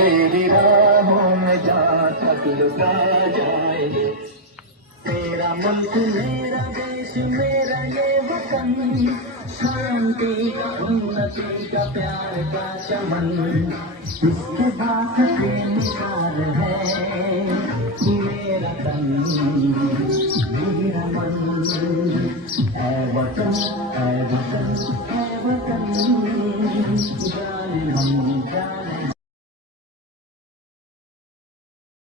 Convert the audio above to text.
तेरी राहों में जा तक लुका जाए तेरा मुल्क मेरा देश मेरा ये वतन शांति का उन्नति तो का प्यार का चमन इसके पास निकार है मेरा तन मेरा मन ऐ वतन ऐ वतन ऐ वतन जाने हम जाने